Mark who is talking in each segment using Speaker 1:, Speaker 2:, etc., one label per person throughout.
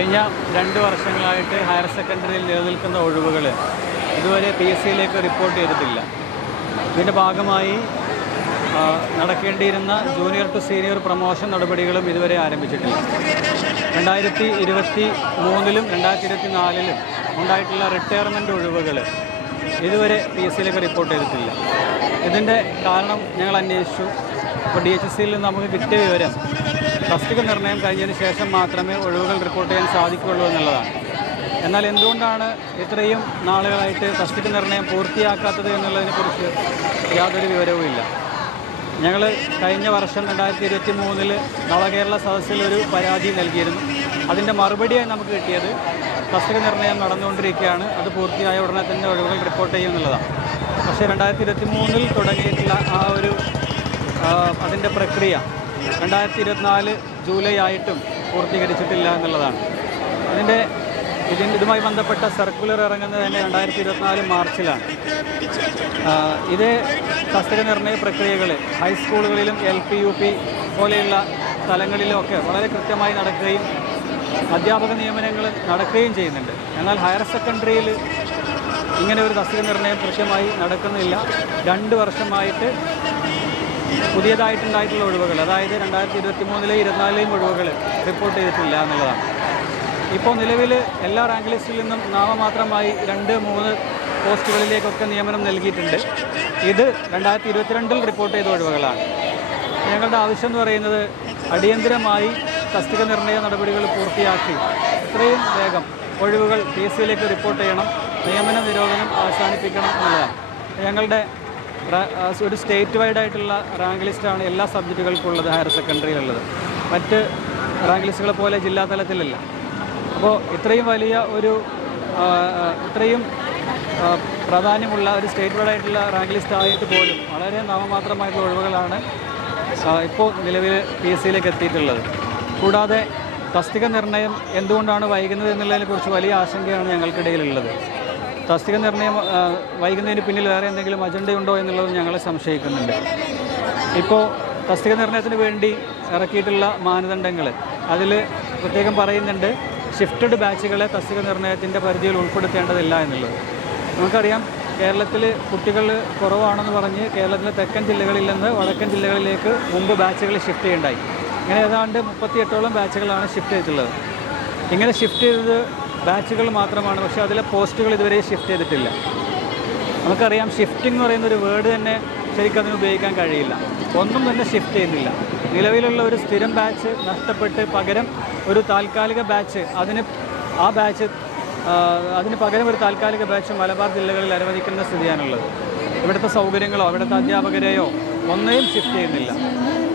Speaker 1: കഴിഞ്ഞ രണ്ട് വർഷങ്ങളായിട്ട് ഹയർ സെക്കൻഡറിയിൽ നിലനിൽക്കുന്ന ഒഴിവുകൾ ഇതുവരെ പി എസ് സിയിലേക്ക് റിപ്പോർട്ട് ചെയ്തിട്ടില്ല. ഇതിന്റെ ഭാഗമായി നടക്കേണ്ടിയിരുന്ന ജൂനിയർ ടു സീനിയർ പ്രൊമോഷൻ നടപടികളും ഇതുവരെ ആരംഭിച്ചിട്ടില്ല. രണ്ടായിരത്തി ഇരുപത്തി മൂന്നിലും രണ്ടായിരത്തി ഇരുപത്തി നാലിലും ഉണ്ടായിട്ടുള്ള റിട്ടയർമെന്റ് ഒഴിവുകൾ ഇതുവരെ പി എസ് സിയിലേക്ക് റിപ്പോർട്ട് ചെയ്തിട്ടില്ല. ഇതിന്റെ കാരണം ഞങ്ങൾ അന്വേഷിച്ചു. അപ്പോൾ ഡി എച്ച് സിയിൽ നിന്ന് നമുക്ക് കിട്ടിയ വിവരം തസ്തിക നിർണയം കഴിഞ്ഞതിന് ശേഷം മാത്രമേ ഒഴിവുകൾ റിപ്പോർട്ട് ചെയ്യാൻ സാധിക്കുകയുള്ളൂ എന്നുള്ളതാണ്. എന്നാൽ എന്തുകൊണ്ടാണ് ഇത്രയും നാളുകളായിട്ട് തസ്തിക നിർണയം പൂർത്തിയാക്കാത്തത് എന്നുള്ളതിനെക്കുറിച്ച് യാതൊരു വിവരവും ഇല്ല. ഞങ്ങൾ കഴിഞ്ഞ വർഷം രണ്ടായിരത്തി ഇരുപത്തി മൂന്നിൽ നവകേരള സദസ്സിൽ ഒരു പരാതി നൽകിയിരുന്നു. അതിന്റെ മറുപടിയായി നമുക്ക് കിട്ടിയത് തസ്തിക നിർണയം നടന്നുകൊണ്ടിരിക്കുകയാണ്. അത് പൂർത്തിയായ ഉടനെ തന്നെ ഒഴിവുകൾ റിപ്പോർട്ട് ചെയ്യും എന്നുള്ളതാണ്. പക്ഷേ രണ്ടായിരത്തി ഇരുപത്തി മൂന്നിൽ തുടങ്ങിയിട്ടുള്ള ആ ഒരു അതിന്റെ പ്രക്രിയ രണ്ടായിരത്തി ഇരുപത്തിനാല് ജൂലൈ ആയിട്ടും പൂർത്തീകരിച്ചിട്ടില്ല എന്നുള്ളതാണ്. അതിന്റെ ഇതിന് ഇതുമായി ബന്ധപ്പെട്ട സർക്കുലർ ഇറങ്ങുന്നത് തന്നെ രണ്ടായിരത്തി ഇരുപത്തിനാല് മാർച്ചിലാണ് ഇത് തസ്തിക നിർണയ പ്രക്രിയകൾ ഹൈസ്കൂളുകളിലും എൽ പി യു പി പോലെയുള്ള സ്ഥലങ്ങളിലുമൊക്കെ വളരെ കൃത്യമായി നടക്കുകയും അധ്യാപക നിയമനങ്ങൾ നടക്കുകയും ചെയ്യുന്നുണ്ട്. എന്നാൽ ഹയർ സെക്കൻഡറിയിൽ ഇങ്ങനെ ഒരു തസ്തിക നിർണയം കൃത്യമായി നടക്കുന്നില്ല. രണ്ട് വർഷമായിട്ട് പുതിയതായിട്ടുണ്ടായിട്ടുള്ള ഒഴിവുകൾ. അതായത് രണ്ടായിരത്തി ഇരുപത്തി മൂന്നിലെ ഇരുപത്തിനാലിലെയും ഒഴിവുകൾ റിപ്പോർട്ട് ചെയ്തിട്ടില്ല എന്നുള്ളതാണ്. ഇപ്പോൾ നിലവിൽ എല്ലാ റാങ്ക് ലിസ്റ്റിൽ നിന്നും നാമമാത്രമായി രണ്ട് മൂന്ന് പോസ്റ്റുകളിലേക്കൊക്കെ നിയമനം നൽകിയിട്ടുണ്ട്. ഇത് രണ്ടായിരത്തി ഇരുപത്തിരണ്ടിൽ റിപ്പോർട്ട് ചെയ്ത ഒഴിവുകളാണ്. ഞങ്ങളുടെ ആവശ്യം എന്ന് പറയുന്നത് അടിയന്തിരമായി തസ്തിക നിർണയ നടപടികൾ പൂർത്തിയാക്കി എത്രയും വേഗം ഒഴിവുകൾ പി റിപ്പോർട്ട് ചെയ്യണം നിയമന നിരോധനം അവസാനിപ്പിക്കണം എന്നുള്ളതാണ്. ഞങ്ങളുടെ ഒരു സ്റ്റേറ്റ് വൈഡ് ആയിട്ടുള്ള റാങ്ക് ലിസ്റ്റാണ് എല്ലാ സബ്ജക്റ്റുകൾക്കും ഉള്ളത് ഹയർ സെക്കൻഡറിയിലുള്ളത് മറ്റ് റാങ്ക് ലിസ്റ്റുകളെ പോലെ ജില്ലാ തലത്തിലല്ല. അപ്പോൾ ഇത്രയും വലിയ ഒരു ഇത്രയും പ്രാധാന്യമുള്ള ഒരു സ്റ്റേറ്റ് വൈഡ് ആയിട്ടുള്ള റാങ്ക് ലിസ്റ്റ് ആയിട്ട് പോലും വളരെ നാമമാത്രമായിട്ടുള്ള ഒഴിവുകളാണ് ഇപ്പോൾ നിലവിൽ പി എസ് സിയിലേക്ക് എത്തിയിട്ടുള്ളത്. കൂടാതെ തസ്തിക നിർണയം എന്തുകൊണ്ടാണ് വൈകുന്നത് എന്നുള്ളതിനെക്കുറിച്ച് വലിയ ആശങ്കയാണ് ഞങ്ങൾക്കിടയിലുള്ളത്. തസ്തിക നിർണയം വൈകുന്നതിന് പിന്നിൽ വേറെ എന്തെങ്കിലും അജണ്ടയുണ്ടോ എന്നുള്ളത് ഞങ്ങൾ സംശയിക്കുന്നുണ്ട്. ഇപ്പോൾ തസ്തിക നിർണയത്തിന് വേണ്ടി ഇറക്കിയിട്ടുള്ള മാനദണ്ഡങ്ങൾ അതിൽ പ്രത്യേകം പറയുന്നുണ്ട് ഷിഫ്റ്റഡ് ബാച്ചുകളെ തസ്തിക നിർണയത്തിന്റെ പരിധിയിൽ ഉൾപ്പെടുത്തേണ്ടതില്ല എന്നുള്ളത്. നമുക്കറിയാം കേരളത്തിൽ കുട്ടികൾ കുറവാണെന്ന് പറഞ്ഞ് കേരളത്തിലെ തെക്കൻ ജില്ലകളിൽ നിന്ന് വടക്കൻ ജില്ലകളിലേക്ക് മുമ്പ് ബാച്ചുകൾ ഷിഫ്റ്റ് ചെയ്യേണ്ടായി. ഇങ്ങനെ ഏതാണ്ട് മുപ്പത്തിയെട്ടോളം ബാച്ചുകളാണ് ഷിഫ്റ്റ് ചെയ്തിട്ടുള്ളത്. ഇങ്ങനെ ഷിഫ്റ്റ് ചെയ്തത് ബാച്ചുകൾ മാത്രമാണ് പക്ഷേ അതിലെ പോസ്റ്റുകൾ ഇതുവരെ ഷിഫ്റ്റ് ചെയ്തിട്ടില്ല. നമുക്കറിയാം ഷിഫ്റ്റിംഗ് എന്ന് പറയുന്ന ഒരു വേർഡ് തന്നെ ശരിക്കും അതിന് ഉപയോഗിക്കാൻ കഴിയില്ല. ഒന്നും തന്നെ ഷിഫ്റ്റ് ചെയ്യുന്നില്ല. നിലവിലുള്ള ഒരു സ്ഥിരം ബാച്ച് നഷ്ടപ്പെട്ട് പകരം ഒരു താൽക്കാലിക ബാച്ച് അതിന് ആ ബാച്ച് അതിന് പകരം ഒരു താൽക്കാലിക ബാച്ച് മലബാർ ജില്ലകളിൽ അനുവദിക്കുന്ന സ്ഥിതിയാണുള്ളത്. ഇവിടുത്തെ സൗകര്യങ്ങളോ ഇവിടുത്തെ അധ്യാപകരെയോ ഒന്നേയും ഷിഫ്റ്റ് ചെയ്യുന്നില്ല.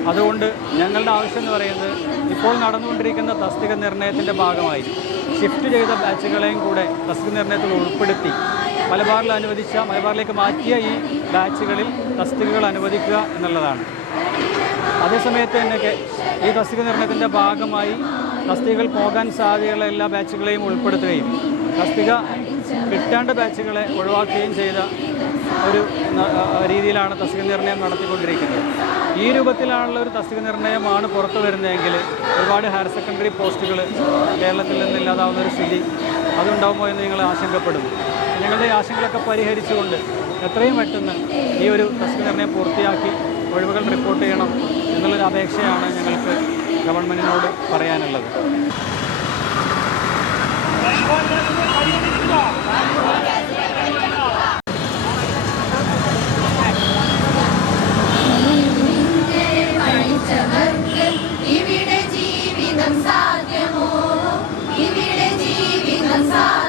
Speaker 1: അതുകൊണ്ട് ഞങ്ങളുടെ ആവശ്യം എന്ന് പറയുന്നത് ഇപ്പോൾ നടന്നുകൊണ്ടിരിക്കുന്ന തസ്തിക നിർണയത്തിന്റെ ഭാഗമായി ഷിഫ്റ്റ് ചെയ്ത ബാച്ചുകളെയും കൂടെ തസ്തിക നിർണയത്തിൽ ഉൾപ്പെടുത്തി മലബാറിൽ അനുവദിച്ച മലബാറിലേക്ക് മാറ്റിയ ഈ ബാച്ചുകളിൽ തസ്തികകൾ അനുവദിക്കുക എന്നുള്ളതാണ്. അതേസമയത്ത് തന്നെ ഈ തസ്തിക നിർണയത്തിന്റെ ഭാഗമായി തസ്തികകൾ പോകാൻ സാധ്യതയുള്ള എല്ലാ ബാച്ചുകളെയും ഉൾപ്പെടുത്തുകയും തസ്തിക കിട്ടേണ്ട ബാച്ചുകളെ ഒഴിവാക്കുകയും ചെയ്ത ഒരു രീതിയിലാണ് തസ്തിക നിർണയം നടത്തിക്കൊണ്ടിരിക്കുന്നത് ഈ രൂപത്തിലാണുള്ള ഒരു തസ്തിക നിർണയമാണ് പുറത്തു വരുന്നതെങ്കിൽ ഒരുപാട് ഹയർ സെക്കൻഡറി പോസ്റ്റുകൾ കേരളത്തിൽ നിന്ന് ഇല്ലാതാവുന്ന ഒരു സ്ഥിതി അതുണ്ടാകുമോ എന്ന് ഞങ്ങൾ ആശങ്കപ്പെടുന്നു ഞങ്ങളുടെ ആശങ്കകളൊക്കെ പരിഹരിച്ചുകൊണ്ട് എത്രയും പെട്ടെന്ന് ഈ ഒരു തസ്തിക നിർണയം പൂർത്തിയാക്കി ഒഴിവുകൾ റിപ്പോർട്ട് ചെയ്യണം എന്നുള്ളൊരു അപേക്ഷയാണ് ഞങ്ങൾക്ക് ഗവൺമെന്റിനോട് പറയാനുള്ളത്
Speaker 2: 我们。